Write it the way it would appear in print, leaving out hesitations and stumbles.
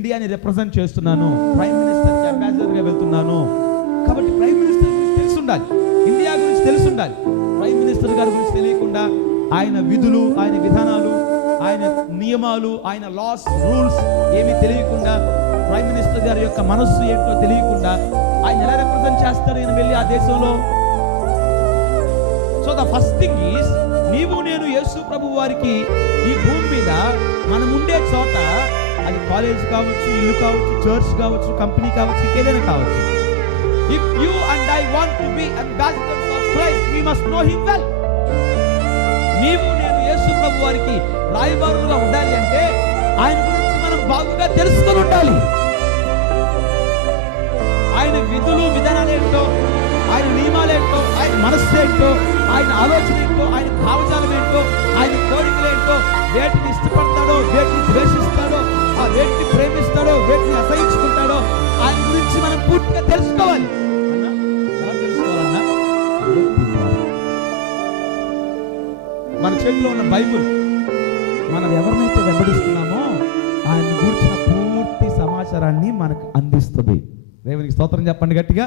ఇండియాని రిప్రజెంట్ చేస్తున్నాను, ప్రైమ్ మినిస్టర్కి అంబాసిడర్గా వెళ్తున్నాను. కాబట్టి ప్రైమ్ మినిస్టర్ గురించి తెలిసి ఉండాలి, ఇండియా గురించి తెలిసి ఉండాలి. ప్రైమ్ మినిస్టర్ గారి గురించి తెలియకుండా ఆయన విధులు, ఆయన విధానాలు, ఆయన నియమాలు, ఆయన లాస్ రూల్స్ ఏమీ తెలియకుండా, ప్రైమ్ మినిస్టర్ గారి యొక్క మనస్సు ఏంటో తెలియకుండా ఆయన ఎలా రిప్రజెంట్ చేస్తాడు ఈయన వెళ్ళి ఆ దేశంలో? So the first thing is, నీవు నేను యేసు ప్రభు వారికి ఈ భూమి మీద మనం ఉండే చోట, అది కాలేజ్ కావచ్చు, ఇల్లు కావచ్చు, చర్చ్ కావచ్చు, కంపెనీ కావచ్చు, ఏదైనా కావచ్చు, if you and I want to be ambassadors of Christ, we must know him well. నీవు నేను యేసు ప్రభు వారికి రాయబారులుగా ఉండాలి అంటే ఆయన గురించి మనం బాగుగా తెలుసుకొని ఉండాలి. ఆయన విధులు విధానాలు ఏంటో, ఆయన నియమాలు ఏంటో, ఆయన మనస్సు ఏంటో, ఆయన ఆలోచన ఏంటో, ఆయన భావజాలం ఏంటో, ఆయన కోరికలు ఏంటో, వేటిని ఇష్టపడతాడో, వేటిని ద్వేషిస్తాడో, ఆ వేటిని ప్రేమిస్తాడో, వేటిని అసహించుకుంటాడో, ఆయన గురించి మనం పూర్తిగా తెలుసుకోవాలి. ఎలా తెలుసుకోవాలన్నా, మన చేతిలో ఉన్న బైబుల్ మనం ఎవరినైతే వెంబడిస్తున్నామో ఆయన గురించిన పూర్తి సమాచారాన్ని మనకు అందిస్తుంది. దేవునికి స్తోత్రం చెప్పండి గట్టిగా.